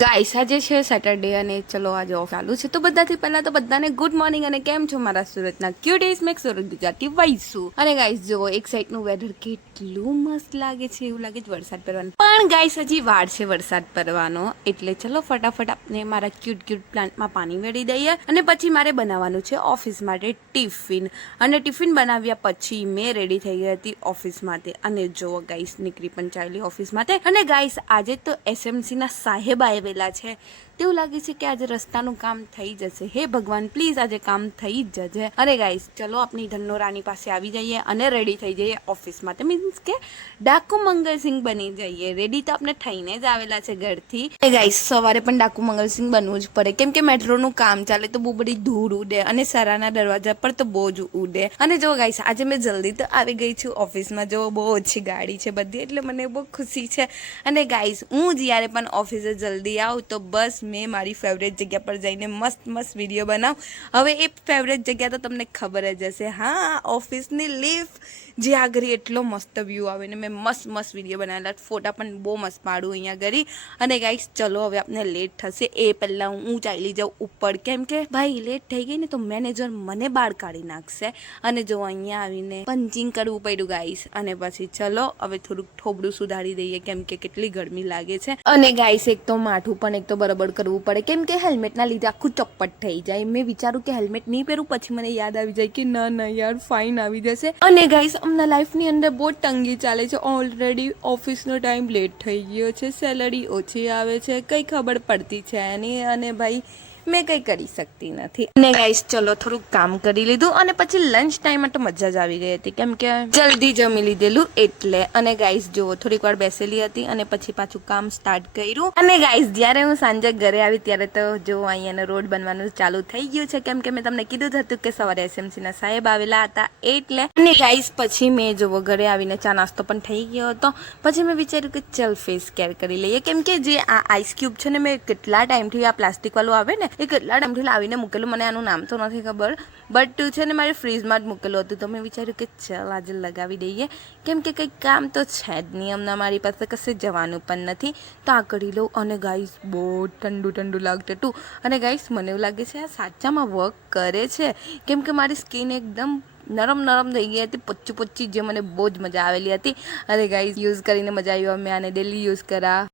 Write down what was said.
Guys આજે છે Saturday અને ચલો આજે ઓફ ચાલુ છે તો બધાથી પહેલા તો બધાને ગુડ મોર્નિંગ અને કેમ છો મારા સુરતના ક્યુટીઝ મેક સુરત ગુજરાતી વૈસુ અને ગાઈસ જુઓ એક સાઈડનું વેધર કેટલું મસ્ત લાગે છે, એવું લાગે છે વરસાદ પડવાનો, પણ ગાઈસ હજી વાર છે વરસાદ પડવાનો, એટલે ચલો ફટાફટ આપણે મારા ક્યુટ પ્લાન્ટમાં પાણી વેડી દઈએ અને પછી મારે બનાવવાનું છે ઓફિસ માટે ટિફિન, અને ટિફિન બનાવ્યા પછી મેં રેડી થઈ ગઈ હતી ઓફિસ માટે, અને જુઓ ગાઈસ નીકળી પણ ચાલી ઓફિસ માટે, અને ગાઈસ આજે તો એસએમસી ના સાહેબ આવેલા છે, તેવું લાગે છે કે આજે રસ્તાનું કામ થઈ જશે, હે ભગવાન પ્લીઝ આજે કામ થઈ જ જશે। અરે ગાઈસ ચલો આપણી ધનનો રાની પાસે આવી જઈએ અને રેડી થઈ જઈએ ઓફિસ માટે, મીન્સ કે ડાકુ મંગલસિંહ બની જઈએ, રેડી તો આપણે થઈને જ આવેલા છે ઘરથી। ગાઈસ સવારે પણ ડાકુ મંગલસિંહ બનવું જ પડે, કેમ કે મેટ્રોનું કામ ચાલે તો બહુ બધી ધૂળ ઉડે અને સરાના દરવાજા પર તો બહુ જ ઉડે, અને જો ગાઈસ આજે મેં જલ્દી તો આવી ગઈ છું ઓફિસમાં, જો બહુ ઓછી ગાડી છે બધી, એટલે મને બહુ ખુશી છે। અને ગાઈસ હું જ્યારે પણ ઓફિસે જલ્દી આવું તો બસ મેં મારી ફેવરેટ જગ્યા પર જઈને મસ્ત વિડીયો બનાવું। હવે એ ફેવરેટ જગ્યા તો તમને ખબર જ હશે, હા ઓફિસની લિફ્ટ, જે આ ઘડી એટલો મસ્ત વ્યૂ આવે ને મેં મસ્ત વિડીયો બનાવેલા, ફોટા પણ બહુ મસ્ત પાડું અહીંયા ઘડી। અને ગાઈસ ચલો હવે આપણે લેટ થશે એ પહેલાં હું ચાલી જાઉં ઉપર, કેમ કે ભાઈ લેટ થઈ ગઈ ને તો મેનેજર મને બહાર કાઢી નાખશે, અને જો અહીંયા આવીને પંચિંગ કરવું પડ્યું ગાઈસ, અને પછી ચલો હવે થોડુંક થોબડું સુધારી દઈએ કેમ કે કેટલી ગરમી લાગે છે, અને ગાઈસ એક તો માથું પણ એક તો બરાબર કરવું પડે, કેમ કે હેલ્મેટના લીધે આખું ચપ્પટ થઈ જાય, મેં વિચારું કે હેલ્મેટ નહીં પહેરું, પછી મને યાદ આવી જાય કે ના યાર ફાઇન આવી જશે। અને ગાઈસ અમના લાઈફની અંદર બહુ તંગી ચાલે છે, ઓલરેડી ઓફિસનો ટાઈમ લેટ થઈ ગયો છે, સેલરી ઓછી આવે છે, કંઈ ખબર પડતી છે નહીં, અને ભાઈ મેં કંઈ કરી શકતી નથી। અને ગાઈસ ચલો થોડુંક કામ કરી લીધું અને પછી લંચ ટાઈમમાં તો મજા જ આવી ગઈ હતી, કેમ કે જલ્દી જમી લીધેલું એટલે। અને ગાઈસ જુઓ થોડીક વાર બેસેલી હતી અને પછી પાછું કામ સ્ટાર્ટ કર્યું, અને ગાઈસ જ્યારે હું સાંજે ઘરે આવી ત્યારે તો જો અહીંયાનો રોડ બનવાનું ચાલુ થઈ ગયું છે, કેમ કે મેં તમને કીધું જ હતું કે સવારે એસએમસી ના સાહેબ આવેલા હતા એટલે। અને ગાઈસ પછી મેં જુઓ ઘરે આવીને ચા નાસ્તો પણ થઈ ગયો હતો, પછી મેં વિચાર્યું કે ચલ ફેસ કેર કરી લઈએ, કેમ કે જે આ આઈસ ક્યુબ છે ને મેં કેટલા ટાઈમથી આ પ્લાસ્ટિક વાળું આવે ને એ કેટલા ટાઈમથી લાવીને મૂકેલું, મને આનું નામ તો નથી ખબર, બટ છે ને મારે ફ્રીજમાં જ મૂકેલું હતું, તો મેં વિચાર્યું કે ચલ આજે લગાવી દઈએ, કેમ કે કંઈક કામ તો છે જ નહીં, હમણાં મારી પાસે કશે જવાનું પણ નથી, તો આ કરી લઉં। અને ગાઈસ બહુ ઠંડુ લાગતું હતું, અને ગાઈસ મને એવું લાગે છે આ સાચામાં વર્ક કરે છે, કેમ કે મારી સ્કિન એકદમ નરમ થઈ ગઈ હતી, પોચ્ચી જે મને બહુ જ મજા આવેલી હતી। અને ગાઈસ યુઝ કરીને મજા આવી, મેં આને ડેલી યુઝ કરા।